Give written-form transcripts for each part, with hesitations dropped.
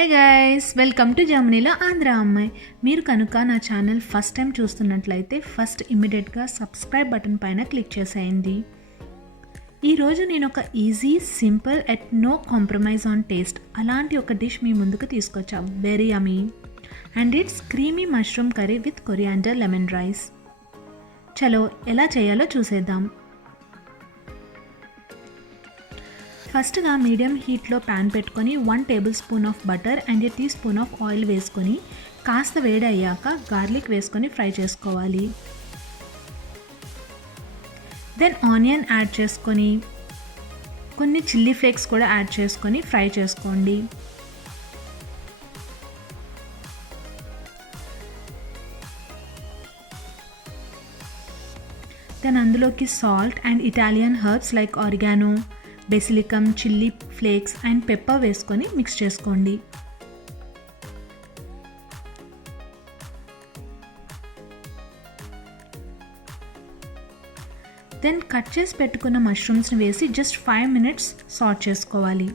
Hi guys, welcome to జర్మనీలో ఆంధ్ర అమ్మాయి. మీరు కనుక నా ఛానల్ ఫస్ట్ టైం చూస్తున్నట్లయితే ఫస్ట్ ఇమ్మీడియట్గా సబ్స్క్రైబ్ బటన్ పైన క్లిక్ చేసేయండి. ఈరోజు నేను ఒక easy, simple at no compromise on taste అలాంటి ఒక డిష్ మీ ముందుకు తీసుకొచ్చా. Very yummy and it's creamy mushroom curry with coriander lemon rice. చలో ఎలా చేయాలో చూసేద్దాం. ఫస్ట్గా మీడియం హీట్లో ప్యాన్ పెట్టుకొని 1 tablespoon of butter and a teaspoon of oil వేసుకొని కాస్త వేడి అయ్యాక గార్లిక్ వేసుకొని ఫ్రై చేసుకోవాలి. దెన్ ఆనియన్ యాడ్ చేసుకొని కొన్ని చిల్లీ ఫ్లేక్స్ కూడా యాడ్ చేసుకొని ఫ్రై చేసుకోండి. దెన్ అందులోకి salt and Italian herbs like oregano, basilicum, chilli flakes and pepper వేసుకొని మిక్స్ చేసుకోండి. దెన్ కట్ చేసి పెట్టుకున్న మష్రూమ్స్ని వేసి జస్ట్ 5 మినిట్స్ సాట్ చేసుకోవాలి.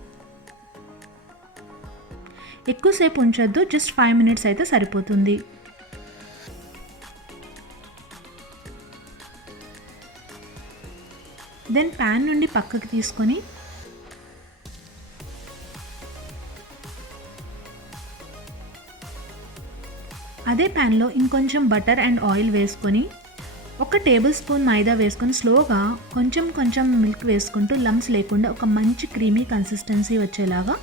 ఎక్కువసేపు ఉంచొద్దు, జస్ట్ 5 మినిట్స్ అయితే సరిపోతుంది. దెన్ ప్యాన్ నుండి పక్కకి తీసుకొని అదే ప్యాన్లో ఇంకొంచెం బటర్ అండ్ ఆయిల్ వేసుకొని 1 టేబుల్ స్పూన్ మైదా వేసుకొని స్లోగా కొంచెం మిల్క్ వేసుకుంటూ లంప్స్ లేకుండా ఒక మంచి క్రీమీ కన్సిస్టెన్సీ వచ్చేలాగా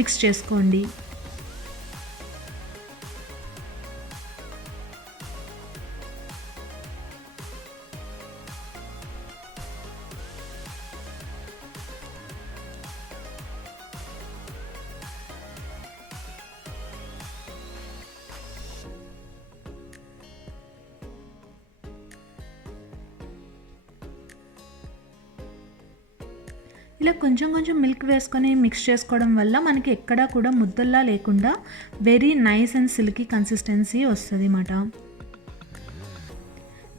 మిక్స్ చేసుకోండి. ఇలా కొంచెం మిల్క్ వేసుకొని మిక్స్ చేసుకోవడం వల్ల మనకి ఎక్కడా కూడా ముద్దల్లా లేకుండా very nice and silky consistency వస్తుంది అన్నమాట.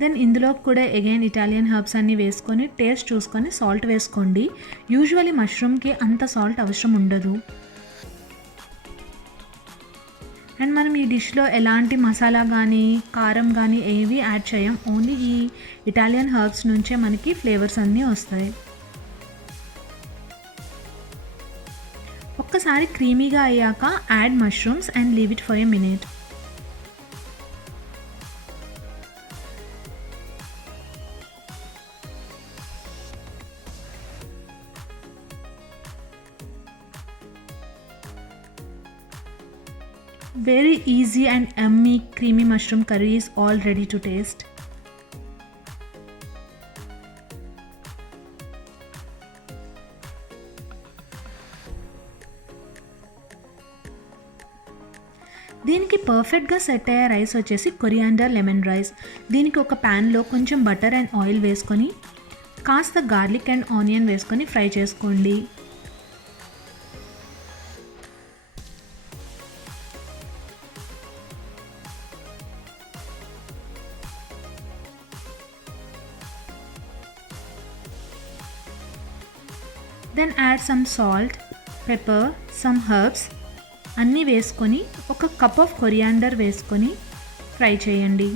దెన్ ఇందులో కూడా అగైన్ ఇటాలియన్ హర్బ్స్ అన్నీ వేసుకొని టేస్ట్ చూసుకొని సాల్ట్ వేసుకోండి. యూజువల్లీ మష్రూమ్కి అంత సాల్ట్ అవసరం ఉండదు. అండ్ మనం ఈ డిష్లో ఎలాంటి మసాలా కానీ కారం కానీ ఏవి యాడ్ చేయం. ఓన్లీ ఈ ఇటాలియన్ హర్బ్స్ నుంచే మనకి ఫ్లేవర్స్ అన్నీ వస్తాయి. ఒక్కసారి క్రీమీగా అయ్యాక add mushrooms and leave it for a minute. Very easy and yummy creamy mushroom curry is all ready to taste. దీనికి పర్ఫెక్ట్గా సెట్ అయ్యే రైస్ వచ్చేసి కొరియాండర్ లెమన్ రైస్. దీనికి ఒక ప్యాన్లో కొంచెం బటర్ అండ్ ఆయిల్ వేసుకొని కాస్త గార్లిక్ అండ్ ఆనియన్ వేసుకొని ఫ్రై చేసుకోండి. Then add some salt, pepper, some herbs అన్నీ వేసుకొని 1 కప్ ఆఫ్ కొరియాండర్ వేసుకొని ఫ్రై చేయండి.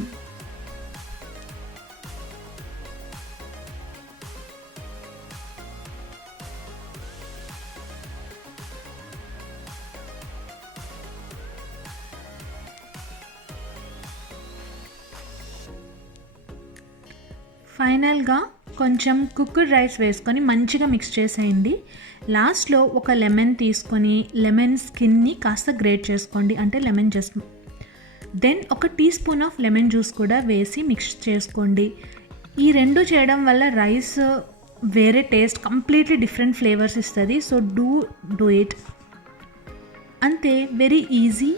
ఫైనల్గా కొంచెం కుక్డ్ రైస్ వేసుకొని మంచిగా మిక్స్ చేసేయండి. లాస్ట్లో ఒక లెమన్ తీసుకొని లెమన్ స్కిన్ని కాస్త గ్రేట్ చేసుకోండి, అంటే lemon just. Then 1 teaspoon of lemon juice కూడా వేసి మిక్స్ చేసుకోండి. ఈ రెండు చేయడం వల్ల రైస్ వేరే టేస్ట్, కంప్లీట్లీ డిఫరెంట్ ఫ్లేవర్స్ ఇస్తుంది. So do it. అంతే, very easy,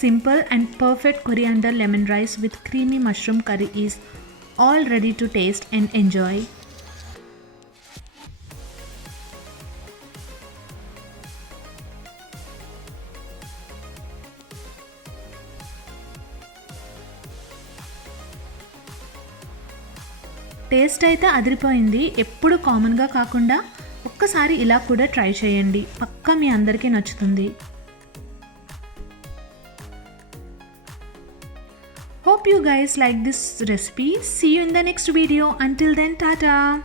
simple and perfect coriander lemon rice with creamy mushroom curry is all ready to taste and enjoy. Taste అయితే అదిరిపోయింది. ఎప్పుడు కామన్గా కాకుండా ఒక్కసారి ఇలా కూడా ట్రై చేయండి, పక్కా మీ అందరికీ నచ్చుతుంది. Hope you guys like this recipe. See you in the next video. Until then, tata.